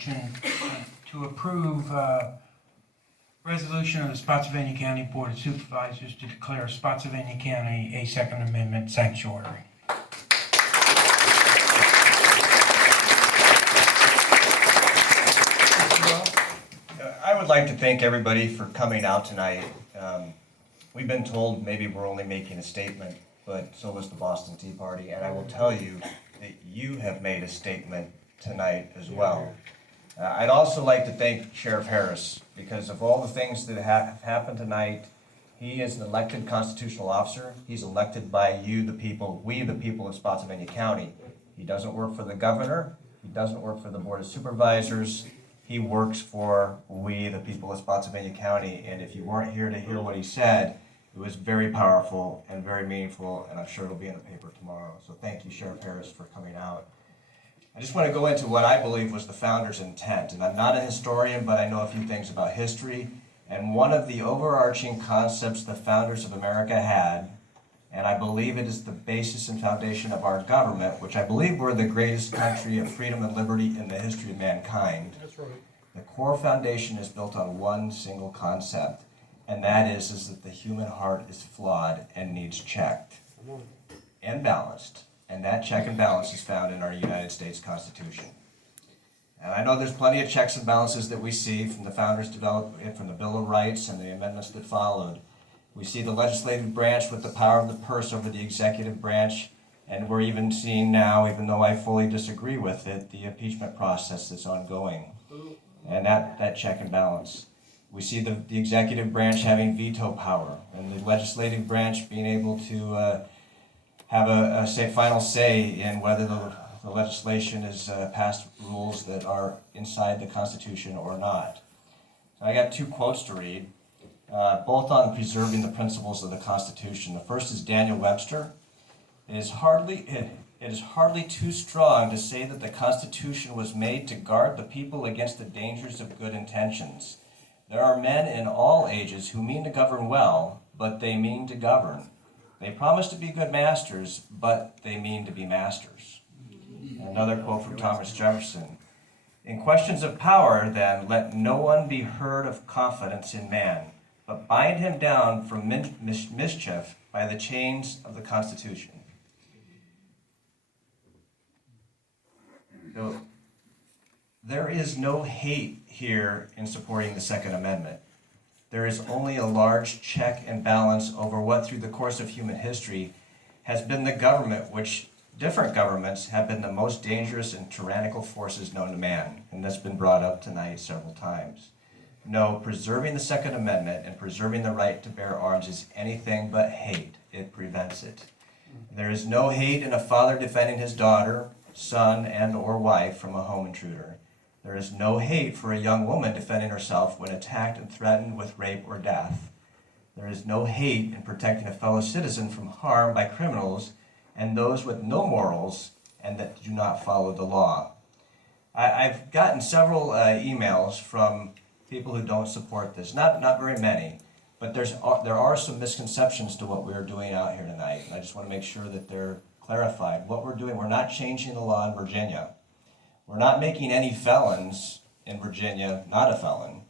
motion to approve resolution of the Spotsylvania County Board of Supervisors to declare Spotsylvania County a Second Amendment sanctuary. I would like to thank everybody for coming out tonight. We've been told maybe we're only making a statement, but so was the Boston Tea Party, and I will tell you that you have made a statement tonight as well. I'd also like to thank Sheriff Harris, because of all the things that have happened tonight. He is an elected constitutional officer. He's elected by you, the people, we the people of Spotsylvania County. He doesn't work for the governor. He doesn't work for the Board of Supervisors. He works for we, the people of Spotsylvania County, and if you weren't here to hear what he said, it was very powerful and very meaningful, and I'm sure it'll be in the paper tomorrow. So thank you, Sheriff Harris, for coming out. I just want to go into what I believe was the founders' intent, and I'm not a historian, but I know a few things about history, and one of the overarching concepts the founders of America had, and I believe it is the basis and foundation of our government, which I believe we're the greatest country of freedom and liberty in the history of mankind. That's right. The core foundation is built on one single concept, and that is that the human heart is flawed and needs checked and balanced. And that check and balance is found in our United States Constitution. And I know there's plenty of checks and balances that we see from the founders developed from the Bill of Rights and the amendments that followed. We see the legislative branch with the power of the purse over the executive branch, and we're even seeing now, even though I fully disagree with it, the impeachment process that's ongoing. And that check and balance. We see the executive branch having veto power, and the legislative branch being able to have a final say in whether the legislation is passed rules that are inside the Constitution or not. So I got two quotes to read, both on preserving the principles of the Constitution. The first is Daniel Webster. It is hardly too strong to say that the Constitution was made to guard the people against the dangers of good intentions. There are men in all ages who mean to govern well, but they mean to govern. They promise to be good masters, but they mean to be masters. Another quote from Thomas Jefferson. In questions of power, then, let no one be heard of confidence in man, but bind him down from mischief by the chains of the Constitution. So, there is no hate here in supporting the Second Amendment. There is only a large check and balance over what, through the course of human history, has been the government, which different governments have been the most dangerous and tyrannical forces known to man. And that's been brought up tonight several times. No, preserving the Second Amendment and preserving the right to bear arms is anything but hate. It prevents it. There is no hate in a father defending his daughter, son, and or wife from a home intruder. There is no hate for a young woman defending herself when attacked and threatened with rape or death. There is no hate in protecting a fellow citizen from harm by criminals and those with no morals and that do not follow the law. I've gotten several emails from people who don't support this. Not very many, but there are some misconceptions to what we're doing out here tonight. And I just want to make sure that they're clarified. What we're doing, we're not changing the law in Virginia. We're not making any felons in Virginia not a felon,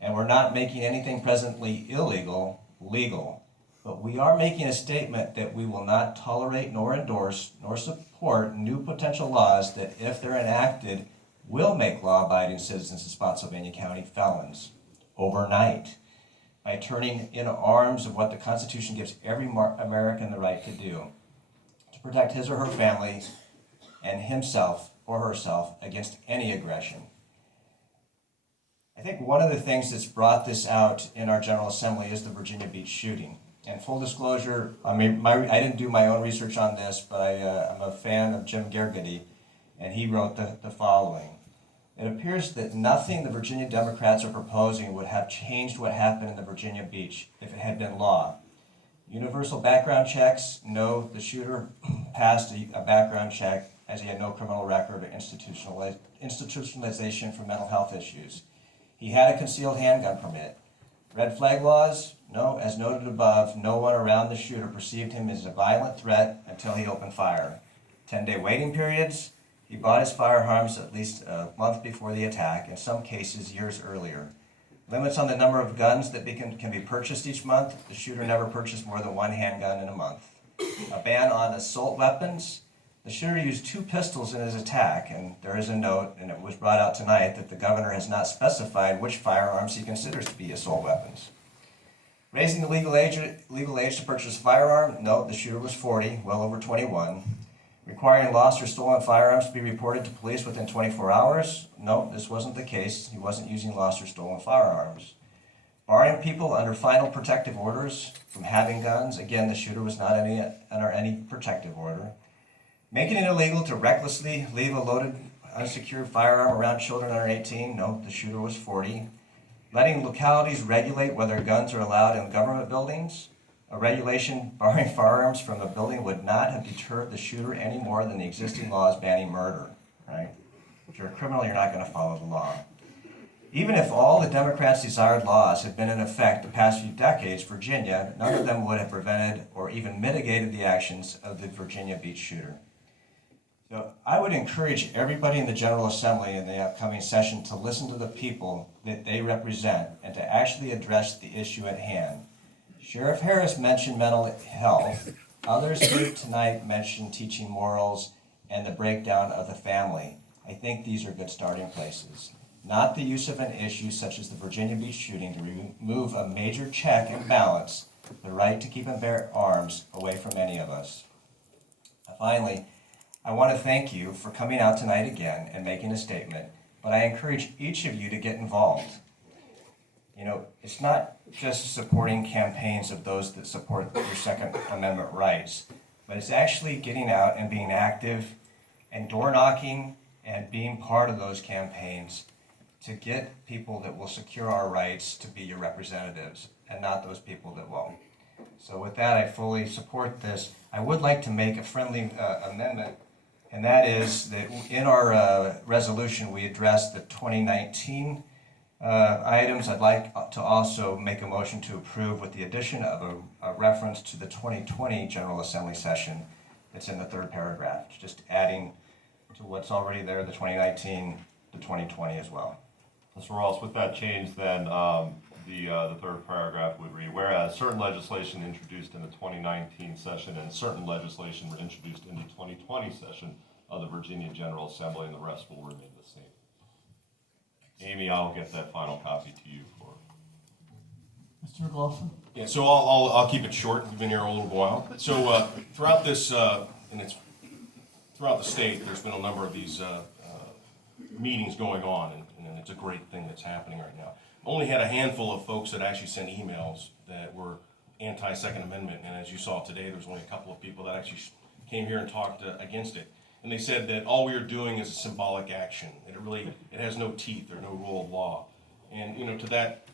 and we're not making anything presently illegal legal. But we are making a statement that we will not tolerate nor endorse nor support new potential laws that, if they're enacted, will make law-abiding citizens of Spotsylvania County felons overnight by turning in arms of what the Constitution gives every American the right to do, to protect his or her family and himself or herself against any aggression. I think one of the things that's brought this out in our General Assembly is the Virginia Beach shooting. And full disclosure, I didn't do my own research on this, but I'm a fan of Jim Gergety, and he wrote the following. It appears that nothing the Virginia Democrats are proposing would have changed what happened in the Virginia Beach if it had been law. Universal background checks, no, the shooter passed a background check as he had no criminal record or institutionalization for mental health issues. He had a concealed handgun permit. Red flag laws, no, as noted above, no one around the shooter perceived him as a violent threat until he opened fire. 10-day waiting periods, He bought his firearms at least a month before the attack, in some cases years earlier. Limits on the number of guns that can be purchased each month. The shooter never purchased more than one handgun in a month. A ban on assault weapons. The shooter used 2 pistols in his attack, and there is a note, and it was brought out tonight, that the governor has not specified which firearms he considers to be assault weapons. Raising the legal age to purchase a firearm. No, the shooter was 40, well over 21. Requiring lost or stolen firearms to be reported to police within 24 hours. No, this wasn't the case. He wasn't using lost or stolen firearms. Barring people under final protective orders from having guns. Again, the shooter was not under any protective order. Making it illegal to recklessly leave a loaded, unsecured firearm around children under 18. No, the shooter was 40. Letting localities regulate whether guns are allowed in government buildings. A regulation barring firearms from the building would not have deterred the shooter any more than the existing laws banning murder, right? If you're a criminal, you're not going to follow the law. Even if all the Democrats' desired laws had been in effect the past few decades, Virginia, none of them would have prevented or even mitigated the actions of the Virginia Beach shooter. So I would encourage everybody in the General Assembly in the upcoming session to listen to the people that they represent and to actually address the issue at hand. Sheriff Harris mentioned mental health. Others here tonight mentioned teaching morals and the breakdown of the family. I think these are good starting places. Not the use of an issue such as the Virginia Beach shooting to remove a major check and balance the right to keep and bear arms away from any of us. Finally, I want to thank you for coming out tonight again and making a statement, but I encourage each of you to get involved. You know, it's not just supporting campaigns of those that support your Second Amendment rights, but it's actually getting out and being active and door knocking and being part of those campaigns to get people that will secure our rights to be your representatives and not those people that won't. So with that, I fully support this. I would like to make a friendly amendment, and that is that in our resolution, we address the 2019 items. I'd like to also make a motion to approve with the addition of a reference to the 2020 General Assembly session that's in the 3rd paragraph, just adding to what's already there, the 2019, the 2020 as well. Mr. Ross, with that change then, the 3rd paragraph would read, whereas certain legislation introduced in the 2019 session and certain legislation were introduced in the 2020 session of the Virginia General Assembly, and the rest will remain the same. Amy, I'll get that final copy to you for. Mr. McLaughlin? Yeah, so I'll keep it short. We've been here a little while. So throughout this, and it's throughout the state, there's been a number of these meetings going on, and it's a great thing that's happening right now. Only had a handful of folks that actually sent emails that were anti-Second Amendment, and as you saw today, there's only a couple of people that actually came here and talked against it. And they said that all we are doing is a symbolic action. It has no teeth or no rule of law. And you know, to that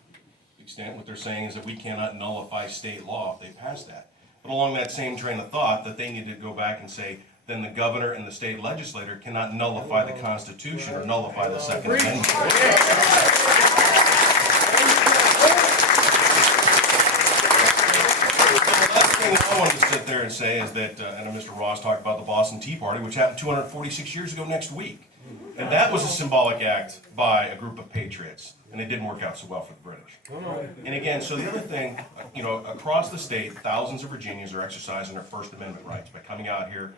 extent, what they're saying is that we cannot nullify state law if they pass that. But along that same train of thought, that they need to go back and say, then the governor and the state legislator cannot nullify the Constitution or nullify the Second Amendment. I wanted to sit there and say is that, and Mr. Ross talked about the Boston Tea Party, which happened 246 years ago next week. And that was a symbolic act by a group of patriots, and it didn't work out so well for the British. And again, so the other thing, you know, across the state, thousands of Virginians are exercising their First Amendment rights by coming out here,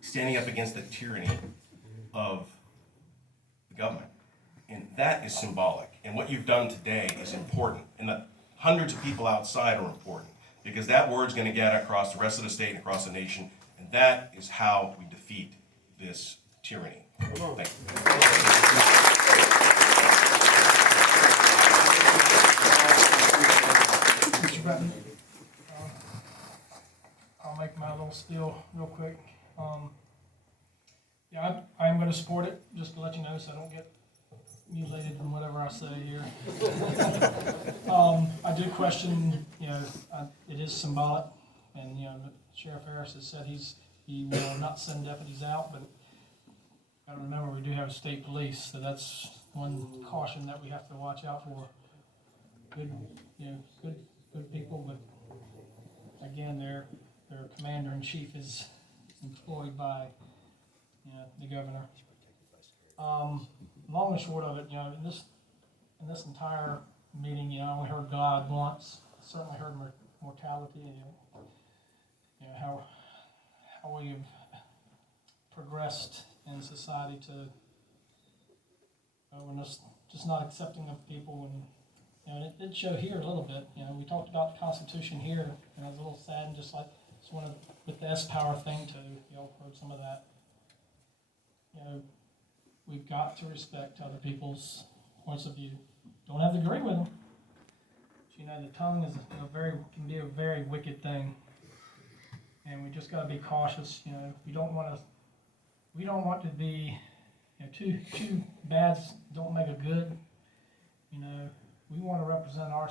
standing up against the tyranny of the government. And that is symbolic. And what you've done today is important. And the hundreds of people outside are important, because that word's going to get across the rest of the state and across the nation, and that is how we defeat this tyranny. Thank you. Mr. Bratton? I'll make my little spiel real quick. Yeah, I'm going to support it, just to let you know, so I don't get mutilated in whatever I say here. I do question, you know, it is symbolic, and you know, Sheriff Harris has said he will not send deputies out, but I remember we do have state police, so that's one caution that we have to watch out for. Good, you know, good people, but again, their commander in chief is employed by you know, the governor. Long and short of it, you know, in this entire meeting, you know, I only heard God once. I certainly heard mortality, and you know how we have progressed in society to we're just not accepting of people, and you know, it did show here a little bit. You know, we talked about the Constitution here, and I was a little sad, and just wanted with the S power thing too. Y'all heard some of that. You know, we've got to respect other people's points of view. Don't have to agree with them. But, you know, the tongue is can be a very wicked thing, and we just got to be cautious. You know, we don't want to be, you know, two bads don't make a good. You know, we want to represent our